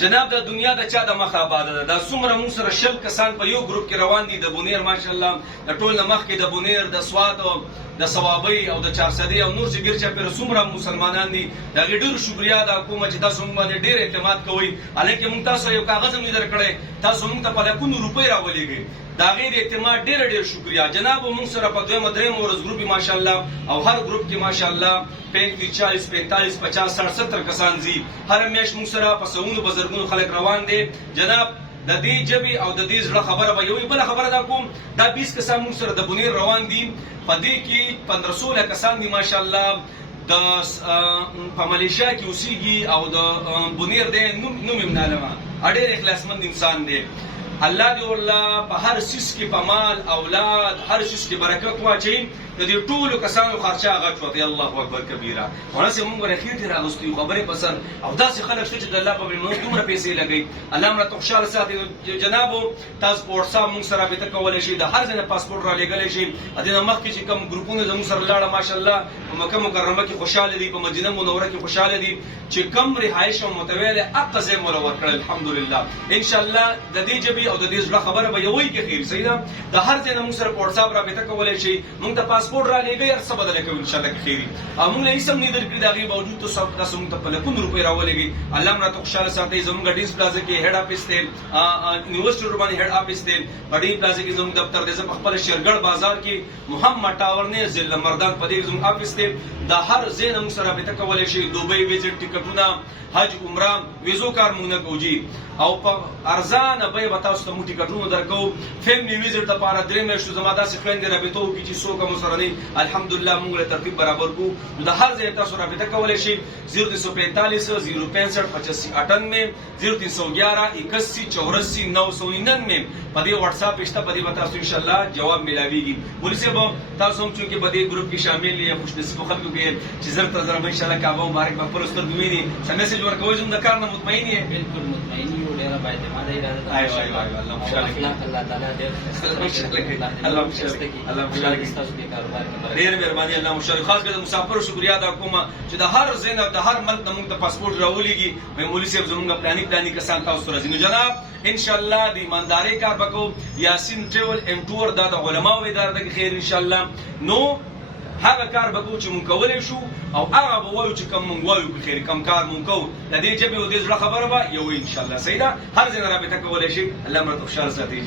جناب د دنیا د چا د مخه آباده ده. دا څومره موږ سره 20 کسان په یو ګروپ کې روان دي د بونیر ماشاءالله د ټول نه مخکې د بونیر د سوات او د ثوابي او د چارسدي او نور چې ګیر چاپېره څومره مسلمانان دي د هغې ډېر شکریا ادا کوم چې تاسو موږ باندې ډېر اعتماد کوئ. حالانکې موږ تاسو یو کاغذ هم نه درکړی، تاسو موږ ته په لکونو روپۍ راولېږئ. د هغې د اعتماد ډېر شکریا. جناب موږ سره په دویمه درېیمه ورځ ګروپ ماشاءالله او هر ګروپ کې ماشاءالله 35 40 45 50 60 70 کسان ځي. هره میاشت موږ سره په سوونو بزرګونو خلک روان دي. جناب د دې ژبې او د دې زړه خبره به یوې بله خبره دا کوم، دا 20 کسان موږ سره د بونیر روان دي. په دې کې 1500 کسان دي ماشاءالله د په ملیشیا کې اوسېږي او د بونیر دی نوم یې نالمه ډېر اخلاصمند انسان دی. الله دې والله په هر سیس کې په مال اولاد هر سیس کې برکت واچوي. د دې ټولو کسانو خرچه هغه شوته. الله اکبر کبیره. وناسې موږ ورخیر دې راغوستو یو خبرې په سر او داسې خلک شته چې د الله په مېلمنو دومره پیسې لګوي. الله مړه ته خوشحاله ساتي. جنابو تاسو په وټساپ موږ سره رابطه کولی شئ، د هر ځای نه پاسپورټ رالېږلی شئ. د دې نه مخکې چې کوم ګروپونه زموږ سره لاړه ماشاءالله په مکه مکرمه کې خوشحاله دي، په مدینه منوره کې خوشحاله دي. چې کوم رهایش او متویل هغه ځای مو ورکړل الحمدلله. انشاءالله د دې ژبې او د دې زړه خبره به یوې کې خیر صحیح ده. د هر ځای نه موږ سره په وټساپ رابطه کولی شئ. موږ ته پاسپورټ رالېږئ هر څه بدله کوو انشاءالله کې خیري. او موږ له هېڅ هم نه درکړي، د هغې باوجود تاسو موږ ته په لکونو روپۍ راولېږئ. الله مو راته خوشحاله ساتئ. زموږ ډینس پلازا کې هیډ آفس دی، یونیورسټي روډ باندې هیډ آفس دی، په ډین پلازا کې زموږ دفتر دی. زه په خپله شیرګړ بازار کې محمد ټاور نه ضلع مردان په دې کې زموږ آفس دی. د هر ځای نه موږ سره رابطه کولی شئ. دوبۍ ویزټ ټکټونه، حج عمره ویزو کار موږ نه کوو جي، او په ارزانه بیه به تاسو ته موږ ټکټونه درکوو. فیملي ویزټ دپاره 3 میاشتو زما داسې خویندې رابطه وکړي چې څوک هم ورسره نه الحمدلله موږ له ترتیب برابر کوو. نو د هر ځای تاسو رابطه کولی شئ. 0345 065 85 98 0311 81 84 999 په دې وټساپ شته. په دې به تاسو انشاءالله جواب میلاویږي. مولوي صاحب تاسو هم چونکې په دې ګروپ کې شامل یې، خوشنصیبو خلکو کې چې زر تر زره به انشاءالله کعبه مبارک به خپلو سترګو ویني. څه میسج ورکوئ زموږ د کار نه مطمئن یې؟ بالکل مطمئن یو، ډېره بااعتماده اداره ده. الله خوشحاله کړي. الله تعالی ډېر الله خوشحاله کړي. الله خوشحاله کړي. تاسو په کاروبار کې ډېر مهرباني. الله خوشحاله. خاص کر د مسافرو شکریا ادا کوم چې د هر ځای نه د هر ملک نه موږ ته پاسپورټ راولېږي. مولوي صاحب زموږ پلاني کسان تاسو ته راځي. نو جناب انشاءالله د ایماندارۍ کار به کوو. یاسین ټریول اینډ ټور دا د علماو اداره ده کې خیر انشاءالله. نو هغه کار به کوو چې مونږ کولی شو او هغه به وایو چې کوم مونږ وایو که خیر کم کار مونږ کوو. د دې ژبې او دې زړه خبره به یوه انشاءالله صحیح ده. هر ځای نه رابطه کولی شئ. الله مو راته خوشحاله ساتي.